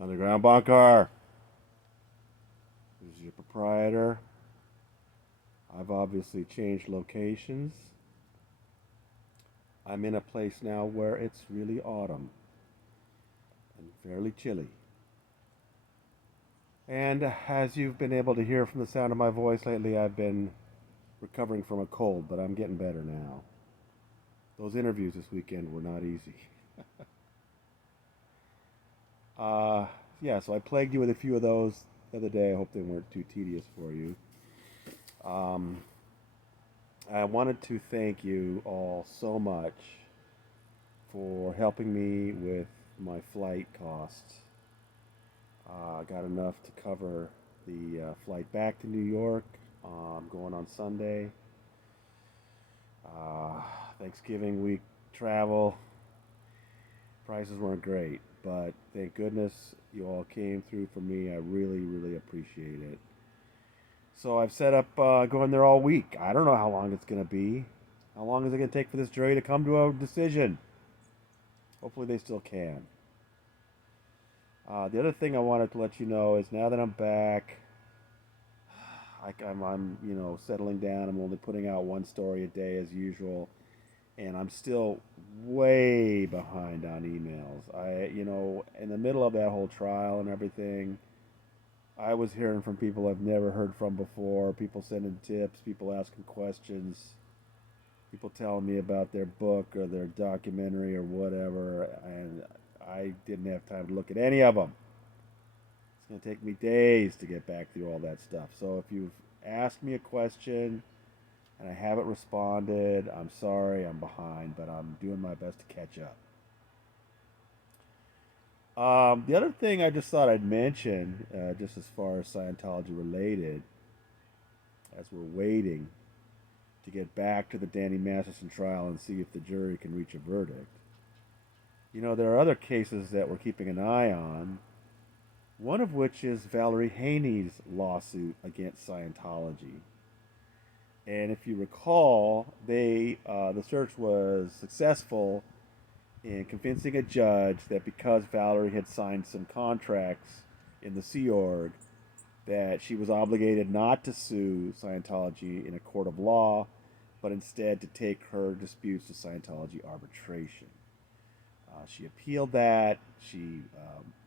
Underground bunker. This is your proprietor. I've obviously changed locations. I'm in a place now where it's really autumn and fairly chilly. And as you've been able to hear from the sound of my voice lately, I've been recovering from a cold, but I'm getting better now. Those interviews this weekend were not easy. Uh, yeah, so I plagued you with a few of those the other day. I hope they weren't too tedious for you. Um, I wanted to thank you all so much for helping me with my flight costs. Got enough to cover the flight back to New York. Going on Sunday. Uh, Thanksgiving week travel. Prices weren't great, but thank goodness you all came through for me. I really, really appreciate it. So I've set up going there all week. I don't know how long it's going to be. How long is it going to take for this jury to come to a decision? Hopefully they still can. The other thing I wanted to let you know is now that I'm back, I'm settling down. I'm only putting out one story a day as usual, and I'm still way behind on emails. In the middle of that whole trial and everything, I was hearing from people I've never heard from before. People sending tips, people asking questions, people telling me about their book or their documentary or whatever, and I didn't have time to look at any of them. It's going to take me days to get back through all that stuff. So if you've asked me a question and I haven't responded, I'm sorry, I'm behind, but I'm doing my best to catch up. The other thing I just thought I'd mention, just as far as Scientology related, as we're waiting to get back to the Danny Masterson trial and see if the jury can reach a verdict. There are other cases that we're keeping an eye on, one of which is Valerie Haney's lawsuit against Scientology. And if you recall, the search was successful in convincing a judge that because Valerie had signed some contracts in the Sea Org, that she was obligated not to sue Scientology in a court of law, but instead to take her disputes to Scientology arbitration. She appealed that. She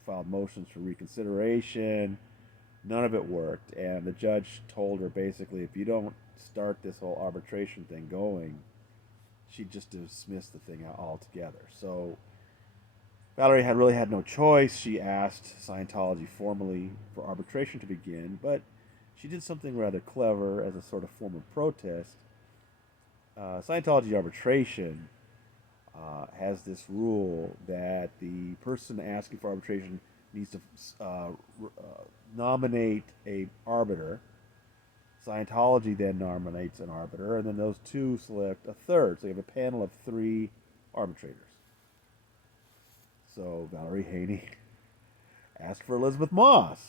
filed motions for reconsideration. None of it worked. And the judge told her basically, if you don't start this whole arbitration thing going, she just dismissed the thing altogether. So Valerie had really had no choice. She asked Scientology formally for arbitration to begin, but she did something rather clever as a sort of form of protest. Scientology arbitration has this rule that the person asking for arbitration needs to nominate a arbiter. Scientology then nominates an arbiter, and then those two select a third. So you have a panel of three arbitrators. So Valerie Haney asked for Elizabeth Moss,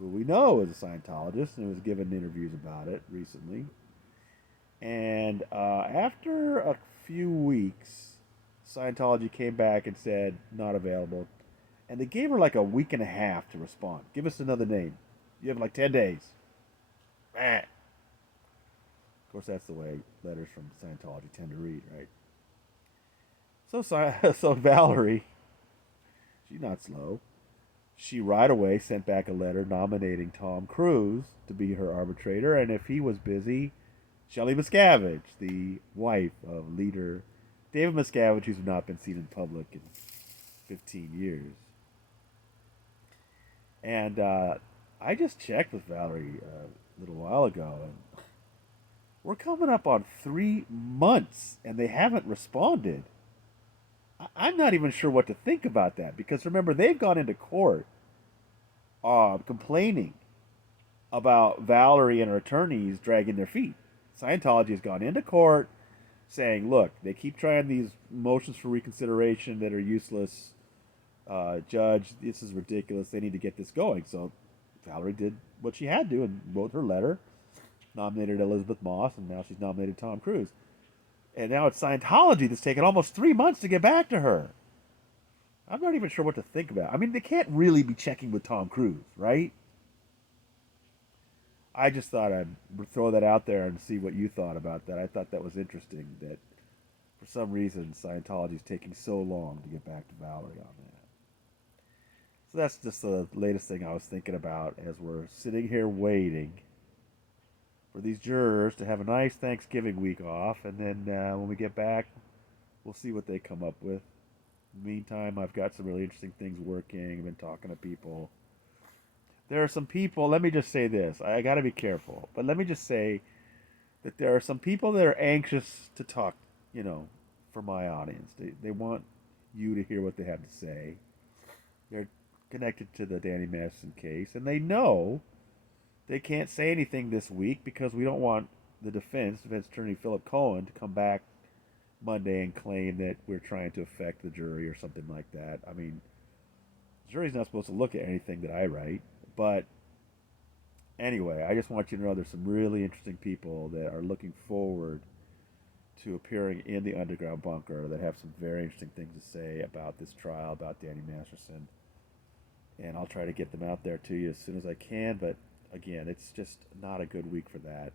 who we know is a Scientologist and was given interviews about it recently. And after a few weeks, Scientology came back and said, not available. And they gave her like a week and a half to respond. Give us another name. You have like 10 days. Of course, that's the way letters from Scientology tend to read, right? So Valerie, she's not slow. She right away sent back a letter nominating Tom Cruise to be her arbitrator, and if he was busy, Shelley Miscavige, the wife of leader David Miscavige, who's not been seen in public in 15 years. And I just checked with Valerie a little while ago, and we're coming up on 3 months, and they haven't responded. I'm not even sure what to think about that, because remember, they've gone into court complaining about Valerie and her attorneys dragging their feet. Scientology has gone into court saying, look, they keep trying these motions for reconsideration that are useless. Judge, this is ridiculous. They need to get this going. So Valerie did what she had to and wrote her letter, nominated Elizabeth Moss, and now she's nominated Tom Cruise. And now it's Scientology that's taken almost 3 months to get back to her. I'm not even sure what to think about. I mean, they can't really be checking with Tom Cruise, right? I just thought I'd throw that out there and see what you thought about that. I thought that was interesting that for some reason Scientology is taking so long to get back to Valerie on that. So that's just the latest thing I was thinking about as we're sitting here waiting for these jurors to have a nice Thanksgiving week off, and then when we get back, we'll see what they come up with. In the meantime, I've got some really interesting things working. I've been talking to people. There are some people, let me just say this. I got to be careful, but let me just say that there are some people that are anxious to talk, you know, for my audience. They want you to hear what they have to say. They're connected to the Danny Masterson case, and they know they can't say anything this week because we don't want the defense attorney Philip Cohen, to come back Monday and claim that we're trying to affect the jury or something like that. I mean, the jury's not supposed to look at anything that I write, but anyway, I just want you to know there's some really interesting people that are looking forward to appearing in the underground bunker that have some very interesting things to say about this trial, about Danny Masterson. And I'll try to get them out there to you as soon as I can, but again, it's just not a good week for that.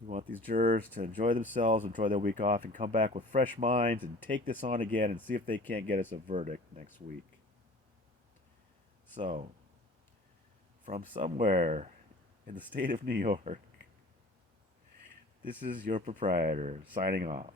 We want these jurors to enjoy themselves, enjoy their week off, and come back with fresh minds and take this on again and see if they can't get us a verdict next week. So, from somewhere in the state of New York, this is your proprietor signing off.